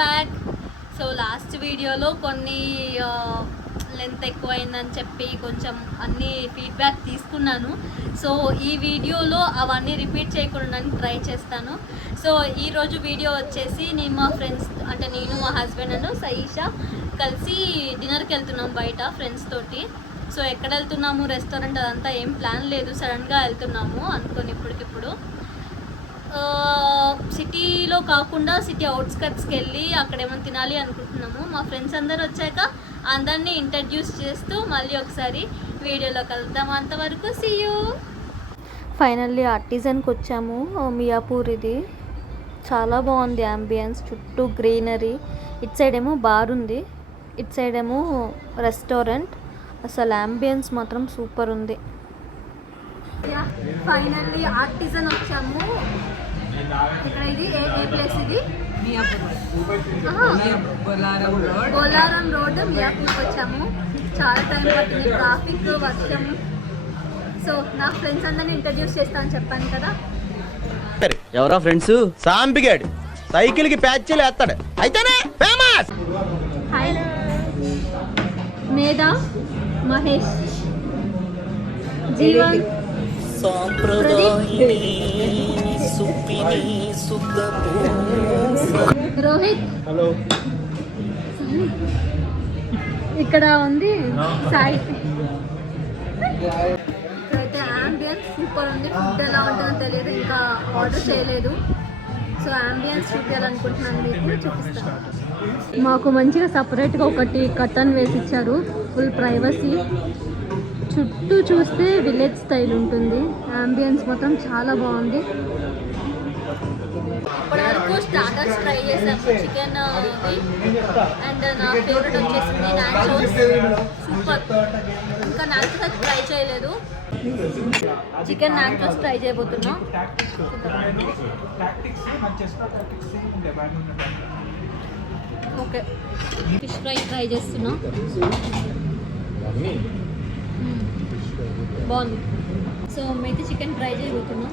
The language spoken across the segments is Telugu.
బ్యాక్. సో లాస్ట్ వీడియోలో కొన్ని లెంత్ ఎక్కువైందని చెప్పి కొంచెం అన్ని ఫీడ్బ్యాక్ తీసుకున్నాను. సో ఈ వీడియోలో అవన్నీ రిపీట్ చేయకుండా ట్రై చేస్తాను. సో ఈరోజు వీడియో వచ్చేసి నేను మా ఫ్రెండ్స్ అంటే నేను మా హస్బెండ్ అను సైషా కలిసి డిన్నర్కి వెళ్తున్నాం బయట ఫ్రెండ్స్ తోటి. సో ఎక్కడ వెళ్తున్నాము రెస్టారెంట్ అదంతా ఏం ప్లాన్ లేదు, సడన్గా వెళ్తున్నాము అనుకొని ఇప్పటికిప్పుడు. సిటీలో కాకుండా సిటీ అవుట్స్కట్స్కి వెళ్ళి అక్కడ ఏమైనా తినాలి అనుకుంటున్నాము. మా ఫ్రెండ్స్ అందరు వచ్చాక అందరినీ ఇంట్రడ్యూస్ చేస్తూ మళ్ళీ ఒకసారి వీడియోలో కలుద్దాం. అంతవరకు సీ యూ. ఫైనల్లీ ఆర్టిజన్కి వచ్చాము. మియాపూర్ ఇది చాలా బాగుంది యాంబియన్స్, చుట్టూ గ్రీనరీ. ఇటు సైడ్ ఏమో బార్ ఉంది, ఇటు సైడ్ ఏమో రెస్టారెంట్. అసలు యాంబియన్స్ మాత్రం సూపర్ ఉంది. ఫైనల్లీ ఆర్టిజన్ వచ్చాము. ఇక్కడ ఇది ఏ ప్లేస్ ఇది? బొలారం రోడ్ మియాపూర్కి వచ్చాము. చాలా టైం పట్టింది, ట్రాఫిక్, వర్షం. సో నా ఫ్రెండ్స్ అందరిని ఇంట్రడ్యూస్ చేస్తానని చెప్పాను కదా. ఎవరో ఫ్రెండ్స్? సాంపిగాడు సైకిల్ కి ప్యాచ్లు వేస్తాడు అయితేనే ఫేమస్. హాయ్ మేధా, మహేష్, జీవన్, రోహిత్. హలో. ఇక్కడ ఉంది సాయి. ఇక్కడైతే యాంబియన్స్ సూపర్ ఉంది. ఫుడ్ ఎలా ఉంటుందో తెలియదు, ఇంకా ఆర్డర్ చేయలేదు. సో యాంబియన్స్ చూపించాలనుకుంటున్నాను, మీకు చూపిస్తాను. మాకు మంచిగా సపరేట్గా ఒకటి కర్టన్ వేసి ఇచ్చారు, ఫుల్ ప్రైవసీ. చుట్టూ చూస్తే విలేజ్ స్టైల్ ఉంటుంది. యాంబియన్స్ మాత్రం చాలా బాగుంది. ఇప్పటివరకు స్టార్టర్స్ ట్రై చేసాము, చికెన్ అండ్ నా ఫేవరెట్ వచ్చేసింది నాచోస్. సూపర్. ఇంకా నాచోస్ ట్రై చేయలేదు, చికెన్ నాచోస్ ట్రై చేయబోతున్నాం. ఓకే, ఫిష్ ఫ్రై ట్రై చేస్తున్నాం. బాగుంది. సో మేమైతే చికెన్ ట్రై చేయబోతున్నాం.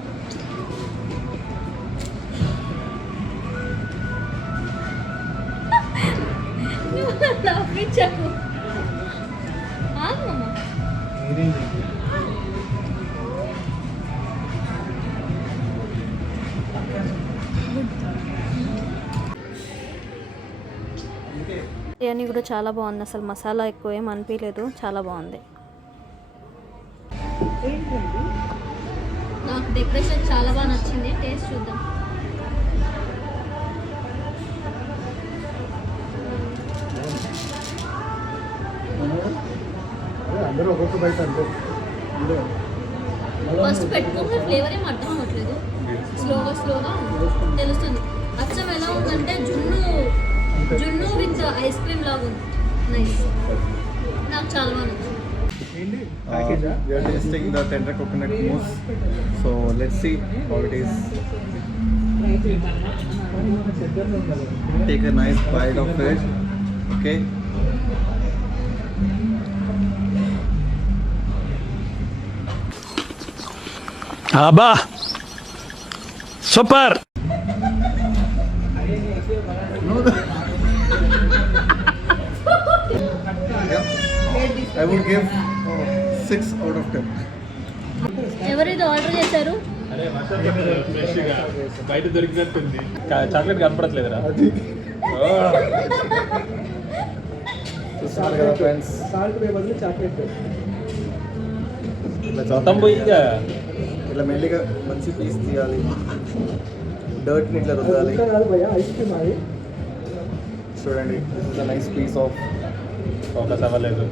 నవ్వించకు. బిర్యానీ కూడా చాలా బాగుంది. అసలు మసాలా ఎక్కువ ఏం అనిపించలేదు, చాలా బాగుంది. నాకు డెకరేషన్ చాలా బాగా నచ్చింది. టేస్ట్ చూద్దాం. ఫస్ట్ పెట్టుకుంటే ఫ్లేవర్ ఏం అర్థం అవ్వట్లేదు, స్లోగా తెలుస్తుంది. అచ్చం ఎలా ఉందంటే జున్ను విత్ ఐస్ క్రీమ్ లాగా ఉంది. నైస్, నాకు చాలా బాగా నచ్చింది. We are tasting the tender coconut mousse, so let's see how it is. Take a nice bite of it, okay? Abba, super. I would give 6 out of 10. ఎవరైతే ఆర్డర్ చేశారు? బయట దొరికినట్టుంది, చాక్లెట్ కనపడట్లేదురా. చూస్తున్నారు కదా ఫ్రెండ్స్, మొత్తం పోయిగా ఇలా మెల్లిగా మంచి పీస్ తీయాలి, డర్ట్ని ఇట్లా రుద్దాలి. చూడండి, this is a nice piece of. Focus అవ్వలేదు.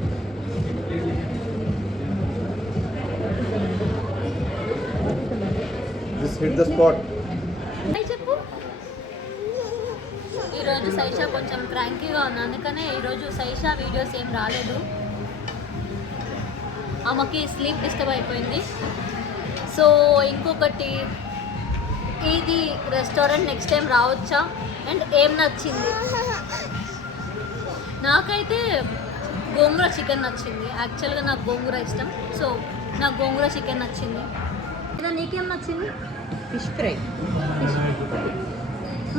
Just hit the spot. చెప్పు. ఈరోజు సైషా కొంచెం క్రాంకీగా ఉంది, అందుకనే ఈరోజు సైషా వీడియోస్ ఏం రాలేదు. ఆమెకి స్లీప్ డిస్టర్బ్ అయిపోయింది. సో ఇంకొకటి, ఇది రెస్టారెంట్ నెక్స్ట్ టైం రావచ్చా అండ్ ఏం నచ్చింది? నాకైతే గోంగూర చికెన్ నచ్చింది. యాక్చువల్గా నాకు గోంగూర ఇష్టం, సో నాకు గోంగూర చికెన్ నచ్చింది. ఇలా నీకేం నచ్చింది? Fish fry.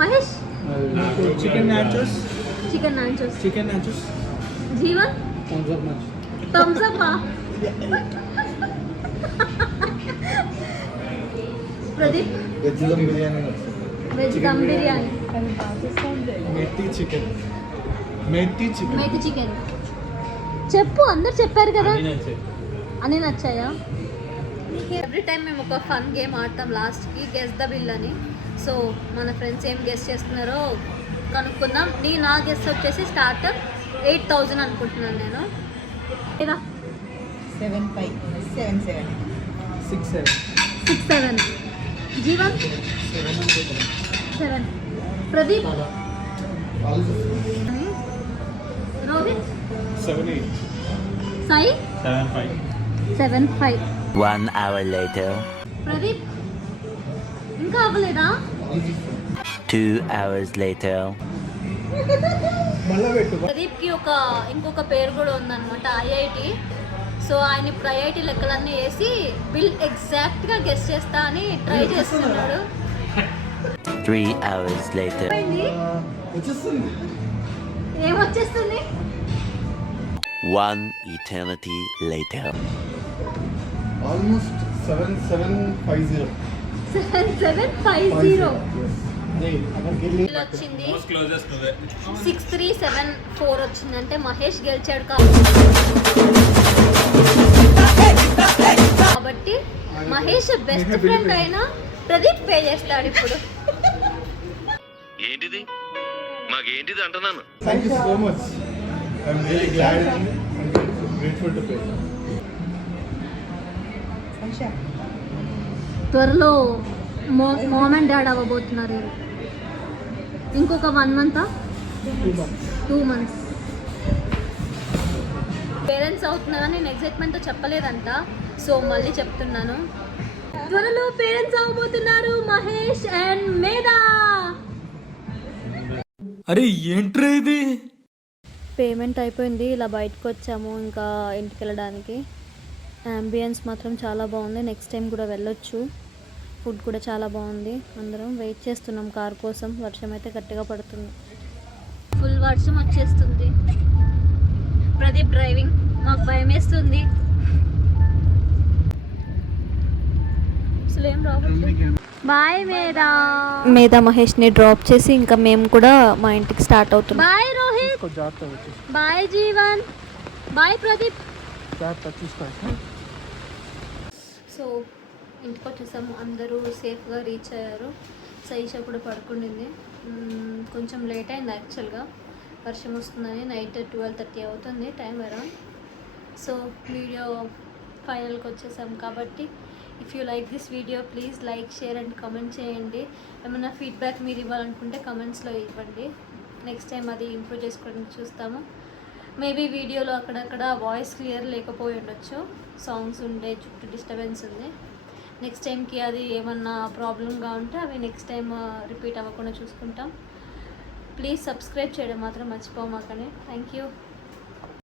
Mahesh chicken nachos chicken nachos. Chicken nachos Jeevan thumbs up. Pradeep veg dum biryani veg dum biryani. Methi chicken methi chicken methi chicken. చెప్పు, అందరు చెప్పారు కదా. అన్నీ నచ్చాయా? ఎవ్రీ టైం మేము ఒక ఫన్ గేమ్ ఆడతాం లాస్ట్కి, గెస్ ద బిల్ అని. సో మన ఫ్రెండ్స్ ఏం గెస్ చేస్తున్నారో కనుక్కుందాం. నా గెస్ వచ్చేసి స్టార్టర్ 8,000 అనుకుంటున్నాను నేను. ఏదా 6-7. జీవన్ 7. ప్రదీప్, రోహిత్, 7-8 సాయి 7-5. 7-5. 1 hour later. ప్రదీప్ ఇంకా అవ్వలేదా? 2 hours later. మళ్ళా పెట్టు. ప్రదీప్కి ఇంకొక పేరు కూడా ఉందన్నమాట, ఐఐటి. సో ఆయన ఇప్పుడు ఐఐటి లెక్కలన్నీ వేసి బిల్ ఎగ్జాక్ట్గా గెస్ చేస్తా అని ట్రై చేస్తున్నాడు. 3 hours later. ఏంది? వచ్చేస్తుంది. ఏమొచ్చేస్తుంది? 1 eternity later. Almost 7,750. 7,750. Yes. Bill వచ్చింది మోస్ట్ క్లోజెస్ట్ నువ్వే. 6,374 వచ్చింది. అంటే మహేష్ గెలిచాడు కాబట్టి మహేష్ బెస్ట్ ఫ్రెండ్ అయినా ప్రదీప్ పే చేస్తాడు ఇప్పుడు. ఏంటిది మాకేంటిది అంటున్నాను. Thank you so much. I'm really glad and grateful to pay. త్వరలో మామ్ అండ్ డాడ్ అవ్వబోతున్నారు. ఇంకొక 1 month, 2 months పేరెంట్స్ అవుతున్నారని నేను ఎగ్జైట్మెంట్తో చెప్పలేదంట. సో మళ్ళీ చెప్తున్నాను, త్వరలో పేరెంట్స్ అవ్వబోతున్నారు మహేష్ అండ్ మేధా. అరే ఏంట్రా ఇది? పేమెంట్ అయిపోయింది, ఇలా బయటకు వచ్చాము ఇంకా ఇంటికి వెళ్ళడానికి. అంబియన్స్ మాత్రం చాలా బాగుంది, నెక్స్ట్ టైం కూడా వెళ్ళొచ్చు. ఫుడ్ కూడా చాలా బాగుంది. అందరం వెయిట్ చేస్తున్నాం కార్ కోసం. వర్షం అయితే గట్టిగా పడుతుంది, ఫుల్ వర్షం వచ్చేస్తుంది. ప్రదీప్ డ్రైవింగ్, మాకు భయం వేస్తుంది. అసలు ఏం రావట్లేదు. బాయ్ మేధా మహేష్ని డ్రాప్ చేసి ఇంకా మేము కూడా మా ఇంటికి స్టార్ట్ అవుతున్నాం. Bye Rohit, bye Jeevan, bye Pradeep. So ఇంటికి వచ్చేసాము, అందరూ సేఫ్గా రీచ్ అయ్యారు. సైషా కూడా పడుకుండింది. కొంచెం లేట్ అయింది యాక్చువల్గా, వర్షం వస్తుందని. నైట్ 12:30 అవుతుంది టైం అరౌండ్. సో వీడియో ఫైనల్కి వచ్చేసాము కాబట్టి if you like this video please like, share and comment చేయండి. ఏమైనా ఫీడ్బ్యాక్ మీరు ఇవ్వాలనుకుంటే కమెంట్స్లో ఇవ్వండి. నెక్స్ట్ టైం అది ఇంప్రూవ్ చేసుకోవడానికి చూస్తాము. మేబీ వీడియోలో అక్కడక్కడ వాయిస్ క్లియర్ లేకపోయి ఉండొచ్చు, సాంగ్స్ ఉండే, చుట్టూ డిస్టర్బెన్స్ ఉంది. నెక్స్ట్ టైంకి అది ఏమన్నా ప్రాబ్లంగా ఉంటే అవి నెక్స్ట్ టైం రిపీట్ అవ్వకుండా చూసుకుంటాం. ప్లీజ్ సబ్స్క్రైబ్ చేయడం మాత్రం మర్చిపోమాకనే. Thank you.